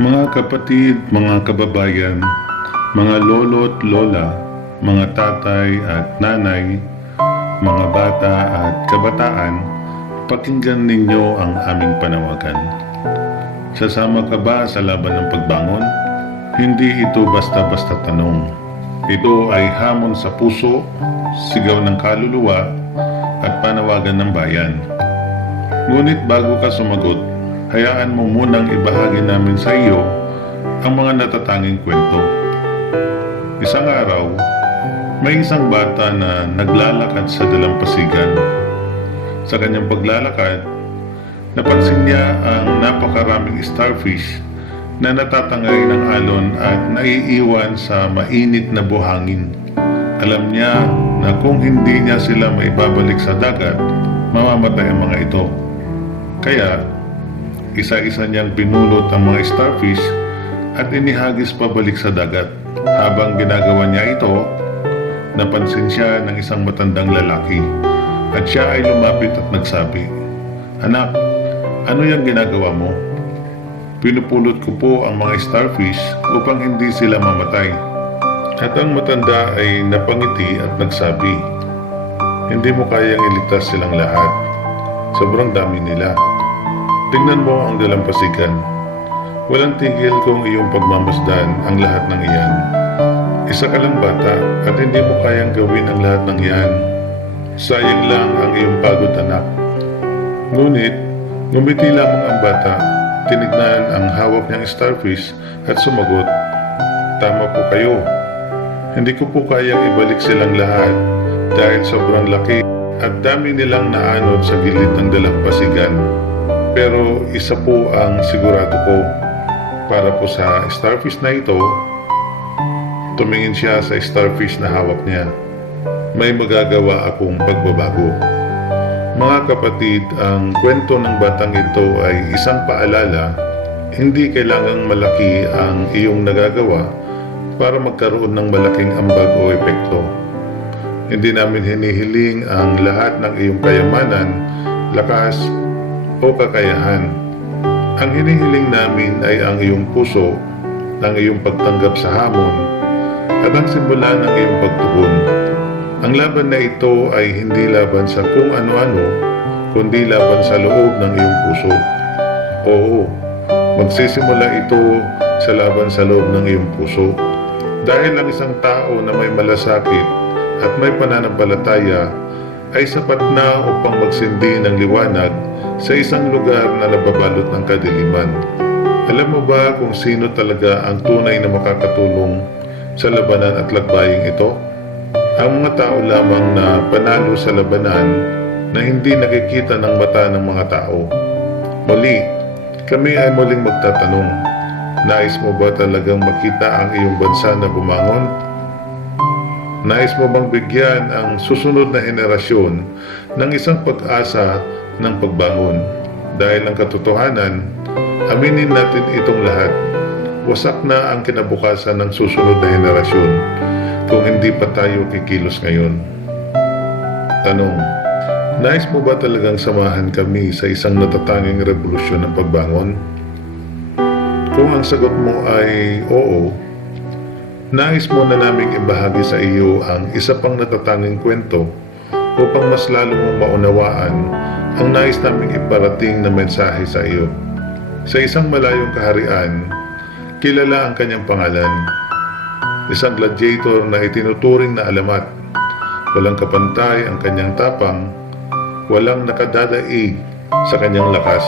Mga kapatid, mga kababayan, mga lolo't lola, mga tatay at nanay, mga bata at kabataan, pakinggan ninyo ang aming panawagan. Sasama ka ba sa laban ng pagbangon? Hindi ito basta-basta tanong. Ito ay hamon sa puso, sigaw ng kaluluwa, at panawagan ng bayan. Ngunit bago ka sumagot, hayaan mo munang ibahagi namin sa iyo ang mga natatanging kwento. Isang araw, may isang bata na naglalakad sa dalampasigan. Sa kanyang paglalakad, napansin niya ang napakaraming starfish na natatangay ng alon at naiiwan sa mainit na buhangin. Alam niya na kung hindi niya sila maibabalik sa dagat, mamamatay ang mga ito. Kaya, isa-isa niyang binulot ang mga starfish at inihagis pabalik sa dagat. Habang ginagawa niya ito, napansin siya ng isang matandang lalaki at siya ay lumapit at nagsabi, "Anak, ano yung ginagawa mo?" "Pinupulot ko po ang mga starfish upang hindi sila mamatay." At ang matanda ay napangiti at nagsabi, "Hindi mo kayang iligtas silang lahat. Sobrang dami nila. Tingnan mo ang dalampasigan. Walang tigil kung iyong pagmamasdan ang lahat ng iyan. Isa ka lang bata at hindi mo kayang gawin ang lahat ng iyan. Sayang lang ang iyong pagod, anak." Ngunit, ngumiti lamang ang bata, tinignan ang hawak niyang starfish at sumagot, "Tama po kayo. Hindi ko po kayang ibalik silang lahat dahil sobrang laki at dami nilang naanod sa gilid ng dalampasigan. Pero isa po ang sigurado ko, para po sa starfish na ito." Tumingin siya sa starfish na hawak niya. "May magagawa akong pagbabago." Mga kapatid, ang kwento ng batang ito ay isang paalala. Hindi kailangang malaki ang iyong nagagawa para magkaroon ng malaking ambag o epekto. Hindi namin hinihiling ang lahat ng iyong kayamanan, lakas, o kakayahan. Ang hinihiling namin ay ang iyong puso, ang iyong pagtanggap sa hamon, at ang simula ng iyong pagtugon. Ang laban na ito ay hindi laban sa kung ano-ano, kundi laban sa loob ng iyong puso. Oo, magsisimula ito sa laban sa loob ng iyong puso. Dahil ang isang tao na may malasakit at may pananampalataya ay sapat na upang magsindi ng liwanag sa isang lugar na nababalot ng kadiliman. Alam mo ba kung sino talaga ang tunay na makakatulong sa labanan at lakbaying ito? Ang mga tao lamang na panalo sa labanan na hindi nakikita ng mata ng mga tao. Muli, kami ay muling magtatanong, nais mo ba talagang makita ang iyong bansa na bumangon? Nais mo bang bigyan ang susunod na henerasyon ng isang pag-asa ng pagbangon? Dahil ang katotohanan, aminin natin itong lahat, wasak na ang kinabukasan ng susunod na henerasyon kung hindi pa tayo kikilos ngayon. Tanong, nais mo ba talagang samahan kami sa isang natatanging revolusyon ng pagbangon? Kung ang sagot mo ay oo, nais mo na naming ibahagi sa iyo ang isa pang natatanging kwento upang mas lalo mong maunawaan ang nais naming iparating na mensahe sa iyo. Sa isang malayong kaharian, kilala ang kanyang pangalan. Isang gladiator na itinuturing na alamat. Walang kapantay ang kanyang tapang, walang nakadadaig sa kanyang lakas.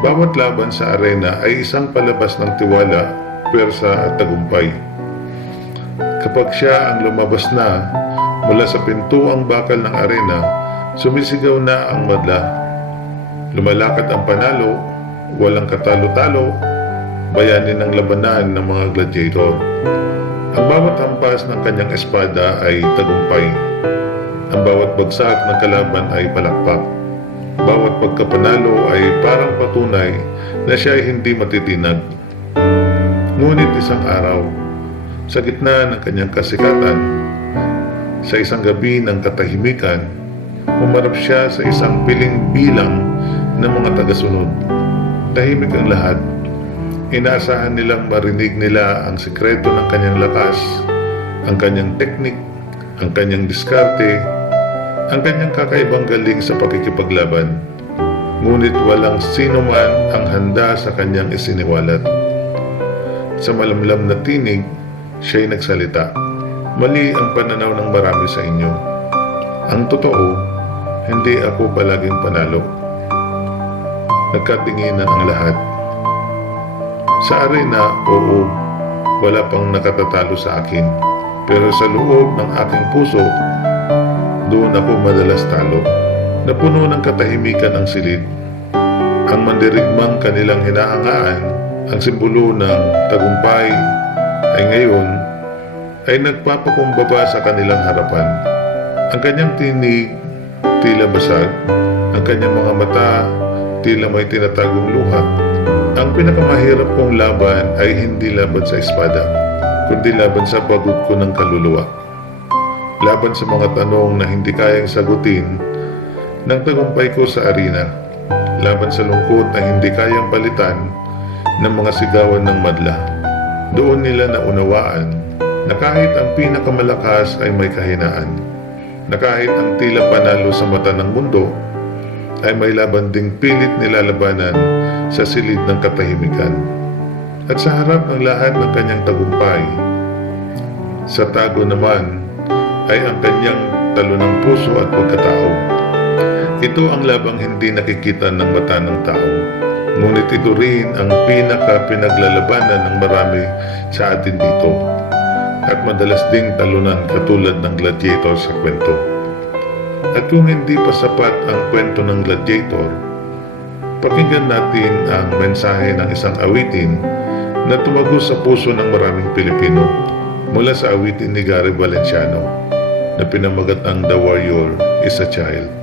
Bawat laban sa arena ay isang palabas ng tiwala, pwersa at tagumpay. Kapag siya ang lumabas na mula sa pintuang bakal ng arena, sumisigaw na ang madla. Lumalakad ang panalo, walang katalo-talo, bayanin ng labanan ng mga gladiator. Ang bawat hampas ng kanyang espada ay tagumpay. Ang bawat bagsak ng kalaban ay palakpak. Bawat pagkapanalo ay parang patunay na siya ay hindi matitinag. Ngunit isang araw, sa gitna ng kanyang kasikatan, sa isang gabi ng katahimikan, umarap siya sa isang piling bilang ng mga tagasunod. Tahimik ang lahat. Inaasahan nilang marinig nila ang sikreto ng kanyang lakas, ang kanyang teknik, ang kanyang diskarte, ang kanyang kakaibang galing sa pakikipaglaban. Ngunit walang sino man ang handa sa kanyang isiniwalat. Sa malamlam na tinig, siya'y nagsalita. Mali ang pananaw ng marami sa inyo. Ang totoo, hindi ako palaging panalo. Nagkatinginan ang lahat. Sa arena, oo, wala pang nakatatalo sa akin. Pero sa loob ng aking puso, doon ako madalas talo. Napuno ng katahimikan ang silid. Ang mandirigmang kanilang hinahangaan, ang simbolo ng tagumpay, ay ngayon ay nagpapakumbaba sa kanilang harapan. Ang kanyang tinig, tila basag. Ang kanyang mga mata, tila may tinatagong luha. Ang pinakamahirap kong laban ay hindi laban sa espada, kundi laban sa pagod ko ng kaluluwa. Laban sa mga tanong na hindi kayang sagutin ng tagumpay ko sa arena. Laban sa lungkot na hindi kayang palitan ng mga sigawan ng madla. Doon nila naunawaan na kahit ang pinakamalakas ay may kahinaan. Na kahit ang tila panalo sa mata ng mundo ay may laban ding pilit nilalabanan sa silid ng katahimikan. At sa harap ng lahat ng kanyang tagumpay, sa tago naman ay ang kanyang talo ng puso at pagkatao. Ito ang labang hindi nakikita ng mata ng tao. Ngunit ito rin ang pinaka-pinaglalabanan ng marami sa atin dito. At madalas ding talunan katulad ng gladiator sa kwento. At kung hindi pa sapat ang kwento ng gladiator, pakinggan natin ang mensahe ng isang awitin na tumagos sa puso ng maraming Pilipino mula sa awitin ni Gary Valenciano na pinamagat ang The Warrior is a Child.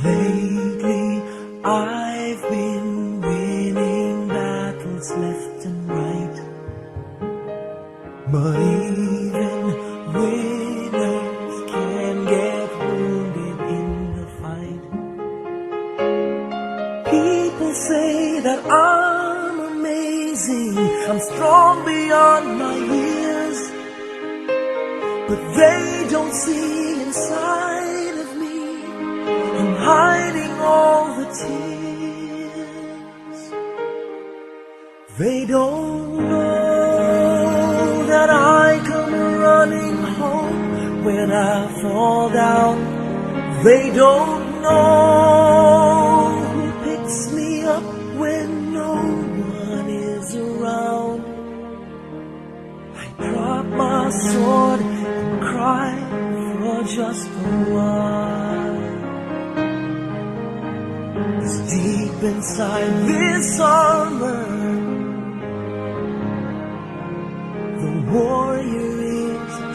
Lately, I've been winning battles left and right. But even winners can get wounded in the fight. People say that I'm amazing, I'm strong beyond my years. But they don't see inside of me, I'm hiding all the tears. They don't know that I come running home when I fall down. They don't know who picks me up when no one is around. I drop my sword and cry for just a while. Deep inside this armor, the warrior is a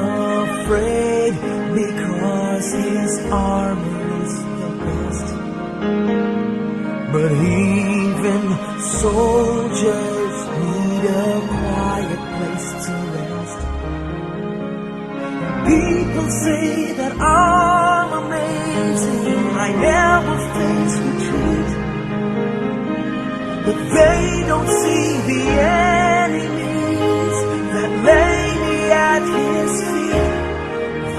unafraid because his armor is the best. But even soldiers need a quiet place to rest. People say that I'm amazing, I never face retreat. But they don't see the enemies that lay me at his feet.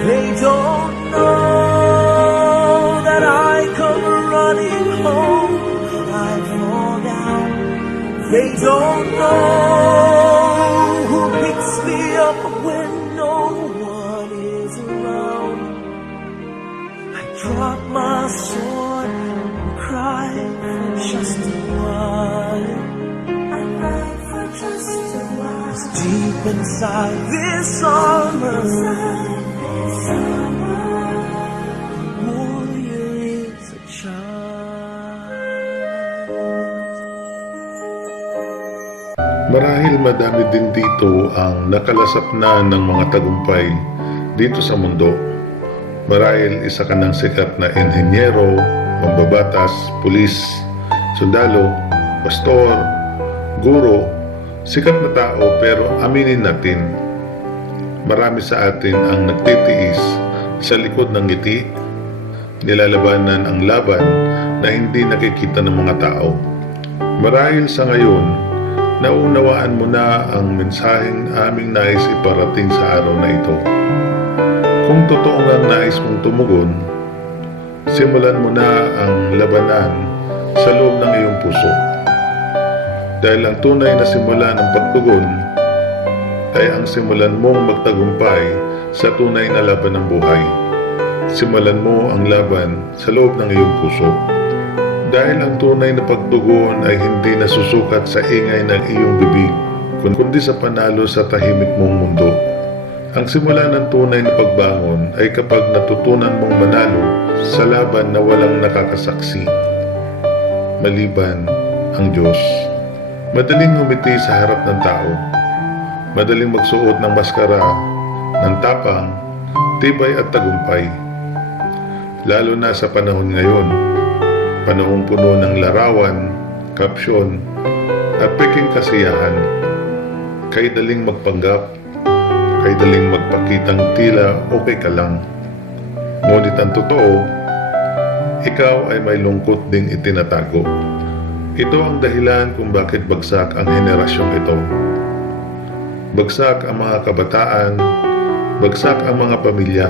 They don't know that I come running home when I fall down. They don't know who picks me up when no one is around. I drop my sword and cry for just a while. I cry for just a while. 'Cause deep inside this armor, warrior Marahil madami din dito ang nakalasap na ng mga tagumpay dito sa mundo. Marahil isa ka ng sikat na inhenyero, mambabatas, pulis, sundalo, pastor, guro, sikat na tao, pero aminin natin, marami sa atin ang nagtitiis sa likod ng ngiti, nilalabanan ang laban na hindi nakikita ng mga tao. Marahil sa ngayon, naunawaan mo na ang mensaheng aming nais iparating sa araw na ito. Kung totoo ngang nais mong tumugon, simulan mo na ang labanan sa loob ng iyong puso. Dahil ang tunay na simula ng pagtugon ay ang simulan mong magtagumpay sa tunay na laban ng buhay. Simulan mo ang laban sa loob ng iyong puso. Dahil ang tunay na pagtugon ay hindi nasusukat sa ingay ng iyong bibig, kundi sa panalo sa tahimik mong mundo. Ang simula ng tunay na pagbangon ay kapag natutunan mong manalo sa laban na walang nakakasaksi, maliban ang Diyos. Madaling ngumiti sa harap ng tao. Madaling magsuot ng maskara, ng tapang, tibay at tagumpay. Lalo na sa panahon ngayon, panahong puno ng larawan, kapsyon, at peking kasiyahan. Kay daling magpanggap, kay daling magpakitang tila okay ka lang. Ngunit ang totoo, ikaw ay may lungkot ding itinatago. Ito ang dahilan kung bakit bagsak ang henerasyong ito. Bagsak ang mga kabataan, bagsak ang mga pamilya,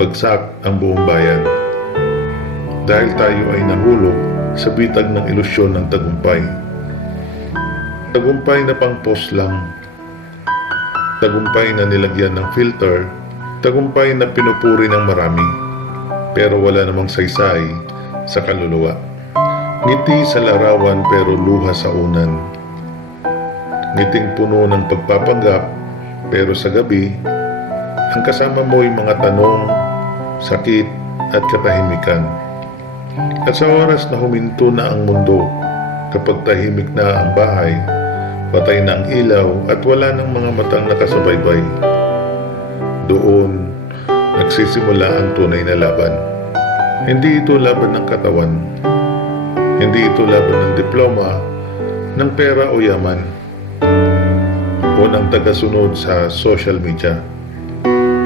bagsak ang buong bayan. Dahil tayo ay nahulog sa bitag ng ilusyon ng tagumpay. Tagumpay na pang-post lang. Tagumpay na nilagyan ng filter, tagumpay na pinupuri ng marami, pero wala namang saysay sa kaluluwa. Ngiti sa larawan pero luha sa unan. Ngiting puno ng pagpapanggap, pero sa gabi, ang kasama mo ay mga tanong, sakit at katahimikan. At sa oras na huminto na ang mundo, kapag tahimik na ang bahay, patay na ang ilaw at wala ng mga matang nakasubaybay, doon nagsisimula ang tunay na laban. Hindi ito laban ng katawan. Hindi ito laban ng diploma, ng pera o yaman, o ng tagasunod sa social media.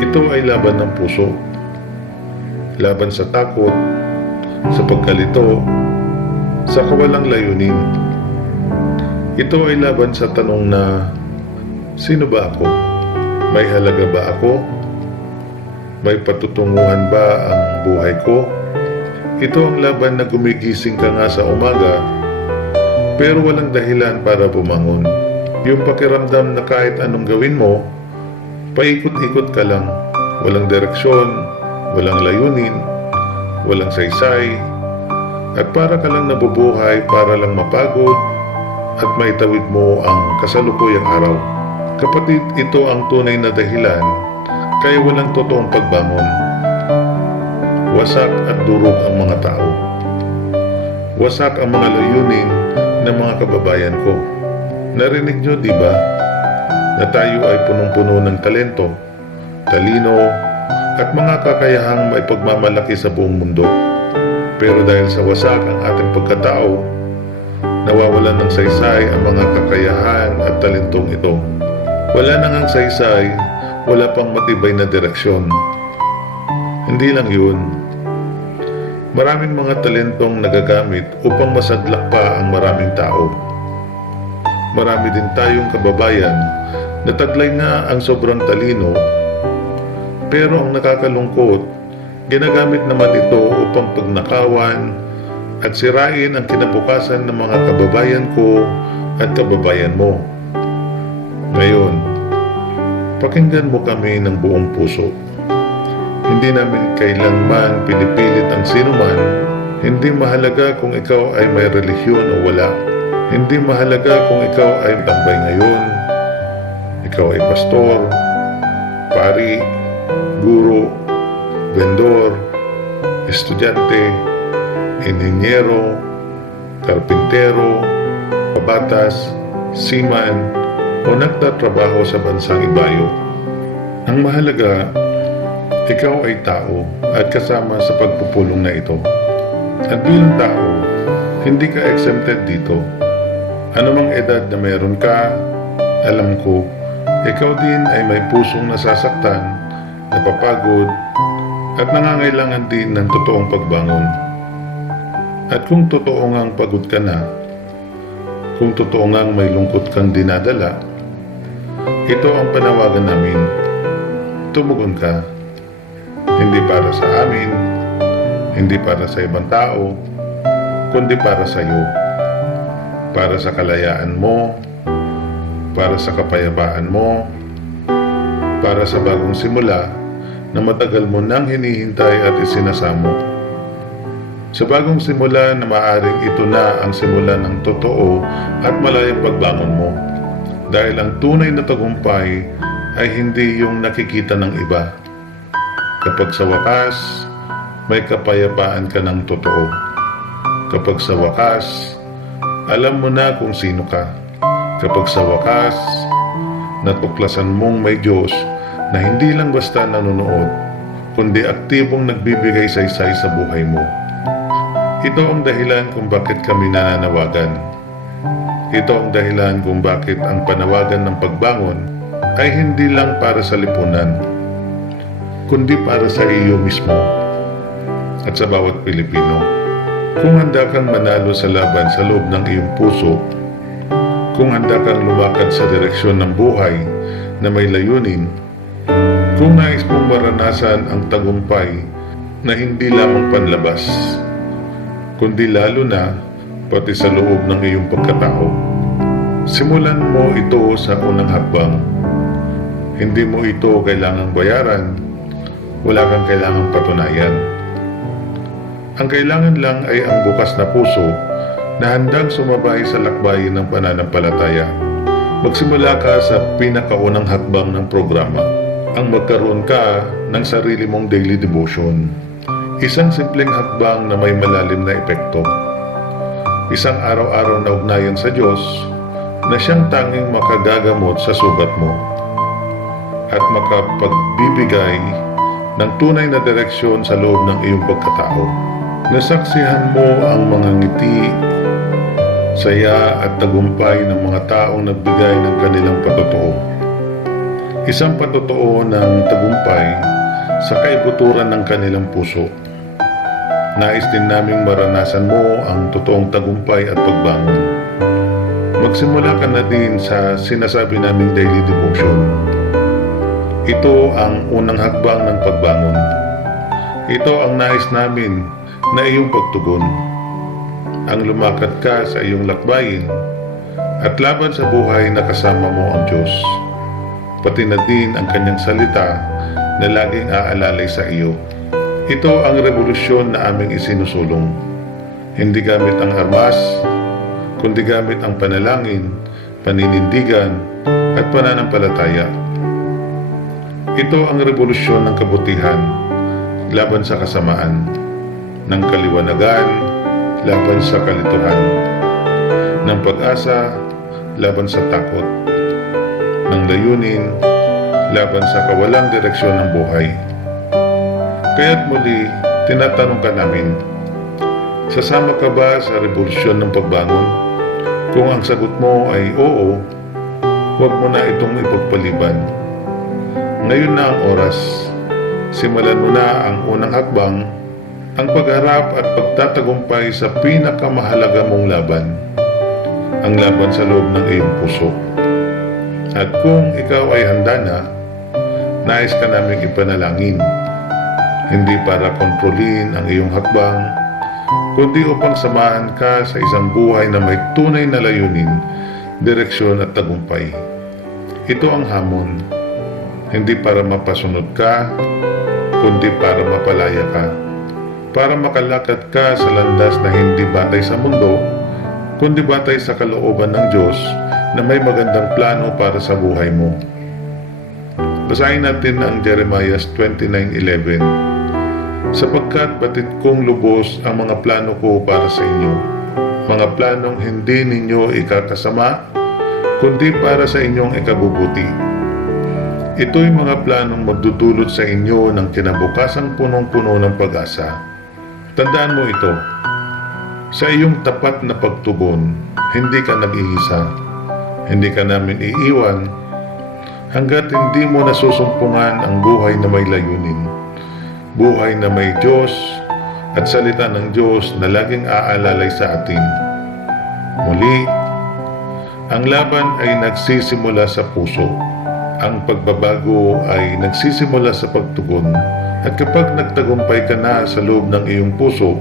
Ito ay laban ng puso. Laban sa takot, sa pagkalito, sa kawalang layunin. Ito ay laban sa tanong na, sino ba ako? May halaga ba ako? May patutunguhan ba ang buhay ko? Ito ang laban na gumigising ka nga sa umaga, pero walang dahilan para bumangon. Yung pakiramdam na kahit anong gawin mo, paikot-ikot ka lang. Walang direksyon, walang layunin, walang saysay, at para ka lang nabubuhay para lang mapagod at maitawid mo ang kasalukuyang araw. Kapatid, ito ang tunay na dahilan kaya walang totoong pagbangon. Wasak at durog ang mga tao. Wasak ang mga layunin ng mga kababayan ko. Narinig nyo, di ba? Na tayo ay punong-puno ng talento, talino, at mga kakayahang may pagmamalaki sa buong mundo. Pero dahil sa wasak ang ating pagkatao, nawawalan ng saysay ang mga kakayahan at talentong ito. Wala nang ang saysay, wala pang matibay na direksyon. Hindi lang yun. Maraming mga talentong nagagamit upang masadlak pa ang maraming tao. Marami din tayong kababayan na taglay na ang sobrang talino, pero ang nakakalungkot, ginagamit naman ito upang pagnakawan at sirain ang kinabukasan ng mga kababayan ko at kababayan mo. Ngayon, pakinggan mo kami ng buong puso. Hindi namin kailanman pinipilit ang sinuman. Hindi mahalaga kung ikaw ay may relihiyon o wala. Hindi mahalaga kung ikaw ay tambay ngayon, ikaw ay pastor, pari, guro, vendor, estudyante, inhenyero, karpintero, kabatas, seaman, o nagtatrabaho sa bansang ibayo. Ang mahalaga, ikaw ay tao at kasama sa pagpupulong na ito. At bilang tao, hindi ka exempted dito. Anumang edad na meron ka, alam ko, ikaw din ay may pusong nasasaktan, napapagod, at nangangailangan din ng totoong pagbangon. At kung totoo ngang pagod ka na, kung totoo ngang may lungkot kang dinadala, ito ang panawagan namin. Tumugon ka. Hindi para sa amin, hindi para sa ibang tao, kundi para sa iyo. Para sa kalayaan mo, para sa kapayapaan mo, para sa bagong simula na matagal mo nang hinihintay at isinasamo. Sa bagong simula na maaring ito na ang simula ng totoo at malayang pagbangon mo. Dahil ang tunay na tagumpay ay hindi yung nakikita ng iba. Kapag sa wakas, may kapayapaan ka ng totoo. Kapag sa wakas, alam mo na kung sino ka. Kapag sa wakas, natuklasan mong may Diyos na hindi lang basta nanonood, kundi aktibong nagbibigay saysay sa buhay mo. Ito ang dahilan kung bakit kami nananawagan. Ito ang dahilan kung bakit ang panawagan ng pagbangon ay hindi lang para sa lipunan, kundi para sa iyo mismo at sa bawat Pilipino. Kung handa kang manalo sa laban sa loob ng iyong puso, kung handa kang lumakad sa direksyon ng buhay na may layunin, kung nais mong maranasan ang tagumpay na hindi lamang panlabas, kundi lalo na pati sa loob ng iyong pagkatao, simulan mo ito sa unang hakbang. Hindi mo ito kailangang bayaran, wala kang kailangang patunayan. Ang kailangan lang ay ang bukas na puso na handang sumabay sa lakbayin ng pananampalataya. Magsimula ka sa pinakaunang hakbang ng programa, ang magkaroon ka ng sarili mong daily devotion. Isang simpleng hakbang na may malalim na epekto. Isang araw-araw na ugnayan sa Diyos na siyang tanging makagagamot sa sugat mo at makapagbibigay ng tunay na direksyon sa loob ng iyong pagkatao. Nasaksihan mo ang mga ngiti, saya at tagumpay ng mga taong nagbigay ng kanilang patotoo. Isang patotoo ng tagumpay sa kaibuturan ng kanilang puso. Nais din naming maranasan mo ang totoong tagumpay at pagbangon. Magsimula ka na din sa sinasabi naming daily devotion. Ito ang unang hakbang ng pagbangon. Ito ang nais namin na iyong pagtugon. Ang lumakad ka sa iyong lakbayin at laban sa buhay na kasama mo ang Diyos. Pati na din ang kanyang salita na laging aalalay sa iyo. Ito ang revolusyon na aming isinusulong. Hindi gamit ang armas, kundi gamit ang panalangin, paninindigan, at pananampalataya. Ito ang revolusyon ng kabutihan laban sa kasamaan, ng kaliwanagan laban sa kalituhan, ng pag-asa laban sa takot, ng layunin laban sa kawalang direksyon ng buhay. Kaya't muli, tinatanong ka namin, sasama ka ba sa revolusyon ng pagbangon? Kung ang sagot mo ay oo, huwag mo na itong ipagpaliban. Ngayon na ang oras. Simulan mo na ang unang hakbang, ang pagharap at pagtatagumpay sa pinakamahalaga mong laban, ang laban sa loob ng iyong puso. At kung ikaw ay handa na, nais ka naming ipanalangin, hindi para kontrolin ang iyong hakbang, kundi upang samahan ka sa isang buhay na may tunay na layunin, direksyon at tagumpay. Ito ang hamon, hindi para mapasunod ka, kundi para mapalaya ka, para makalakad ka sa landas na hindi batay sa mundo, kundi batay sa kalooban ng Diyos na may magandang plano para sa buhay mo. Basahin natin ang Jeremiah 29:11. Sapagkat batid kong lubos ang mga plano ko para sa inyo, mga planong hindi ninyo ikakasama, kundi para sa inyong ikabubuti. Ito'y mga planong magdudulot sa inyo ng kinabukasang punong-puno ng pag-asa. Tandaan mo ito, sa iyong tapat na pagtugon, hindi ka nag-iisa, hindi ka namin iiwan, hanggat hindi mo nasusumpungan ang buhay na may layunin, buhay na may Diyos at salita ng Diyos na laging aalalay sa atin. Muli, ang laban ay nagsisimula sa puso. Ang pagbabago ay nagsisimula sa pagtugon, at kapag nagtagumpay ka na sa loob ng iyong puso,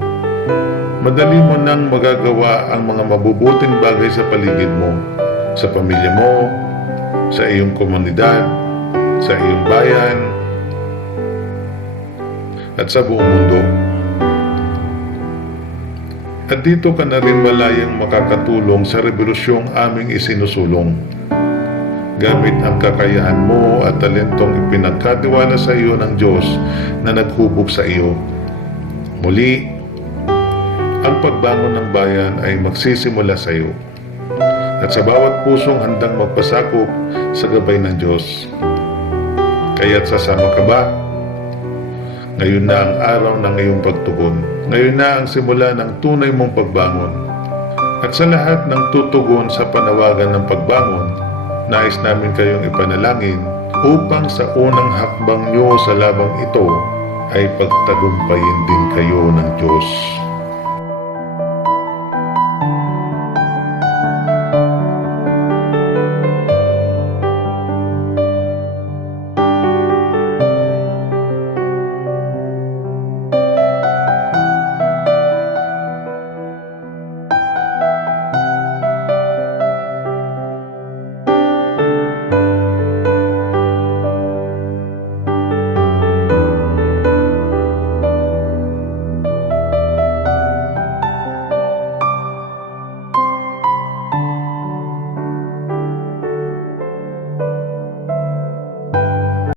madali mo nang magagawa ang mga mabubuting bagay sa paligid mo, sa pamilya mo, sa iyong komunidad, sa iyong bayan, at sa buong mundo. At dito ka na rin malayang makakatulong sa revolusyong aming isinusulong. Gamit ang kakayahan mo at talentong ipinagkatiwala sa iyo ng Diyos na naghubog sa iyo. Muli, ang pagbangon ng bayan ay magsisimula sa iyo at sa bawat pusong handang magpasakop sa gabay ng Diyos. Kaya't sasama ka ba? Ngayon na ang araw ng iyong pagtugon. Ngayon na ang simula ng tunay mong pagbangon. At sa lahat ng tutugon sa panawagan ng pagbangon, nais namin kayong ipanalangin upang sa unang hakbang nyo sa labang ito ay pagtagumpayin din kayo ng Diyos.